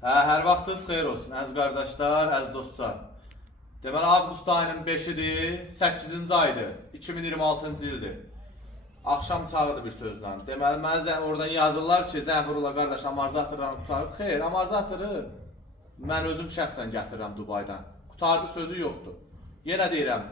Hər vaxtınız xeyir olsun, əziz qardaşlar, əziz dostlar. Deməli, avqust ayının 5-idir, 8-ci aydır, 2026-cı ildir. Axşam çağıdır bir sözlə. Deməli, mənə oradan yazırlar ki, zəng vururlar, qardaş, amorzatorlarını qutarıb. Xeyr, amorzatorı mən özüm şəxsən gətirirəm Dubaydan. Qutardı sözü yoxdur. Yenə deyirəm,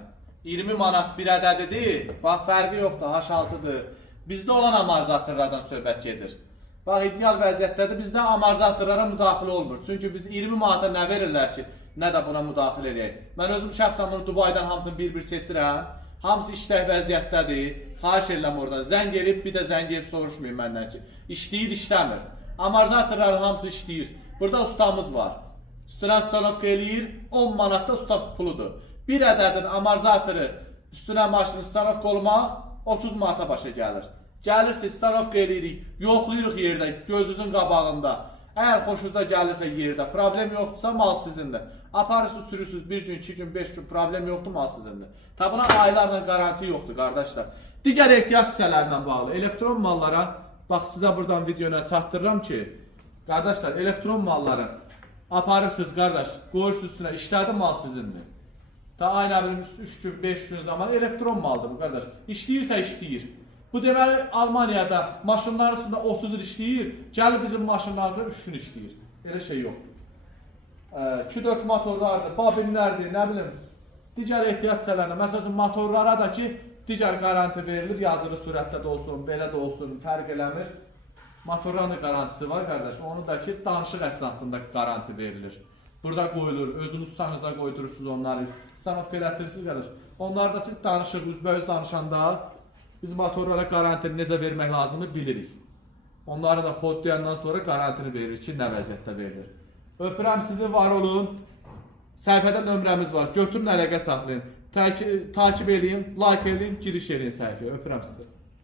20 manat bir ədədidir, bax, fərqi yoxdur, H6-dır. Bizdə olan amorzatorlardan söhbət gedir. Bax, ideal vəziyyətdədir, bizdə amorzatorlara müdaxilə olmur. Çünki biz 20 manata nə verirlər ki, nə də buna müdaxilə edək. Mən özüm şəxsən bunu Dubaydan hamısını bir-bir seçirəm. Hamısı işlək vəziyyətdədir. Xahiş edirəm oradan. Zəng elib, bir də zəng elib soruşmayın məndən ki, işləyir, işləmir. Amorzatorların hamısı işləyir. Burada ustamız var. Üstünə ustanovka eləyir, 10 manatda usta puludur. Bir ədədin amorzatoru üstünə maşını ustanovka olmaq 30 manata başa gəlir. Gəlirsiniz, ustanovka eləyirik, yoxlayırıq yerdə, gözünüzün qabağında. Əgər xoşunuza gəlirsə yerdə, problem yoxdursa mal sizindir. Aparırsınız, sürürsünüz, bir gün, 2 gün, 5 gün, problem yoxdur, mal sizindir. Tabi buna aylarla garanti yoxdur, qardaşlar. Digər ehtiyat hissələrindən bağlı, elektron mallara, bax, sizə buradan videoya çatdırıram ki, qardaşlar, elektron malları aparırsınız, qardaş, qoyursunuz üstünə, işlədi, mal sizindir. Ta aynı bilim 3 gün, 5 gün zaman elektron maldır bu, qardaş. İşləyirsə işləyir. Bu deməli Almaniyada maşınların üstündə 30 il işləyir, gəlir bizim maşınlarımızda 3 gün işləyir. Elə şey yoxdur. 2-4 motorlardır, babinlərdir, nə bilim, digər ehtiyat hissələrinə, məsələn motorlara da ki, digər garanti verilir, yazılı sürətdə də olsun, belə də olsun, fərq eləmir. Motorların da garantisi var, qardaş, onu da ki, danışıq əsnasında garanti verilir. Burada qoyulur, özünüz ustanıza qoydurursunuz onları, ustanovka elətdirirsiniz, qardaş. Onları da ki, danışıq, üzbəüz danışanda, biz motorlara garantini necə vermək lazımdır bilirik. Onları da kodlayandan sonra garantini verir ki, nə vəziyyətdə verilir. Öpürəm sizi, var olun. Səhifədə nömrəmiz var. Götürün, əlaqə saxlayın. Takip edin, like edin, giriş edin səhifəyə. Öpürəm sizi.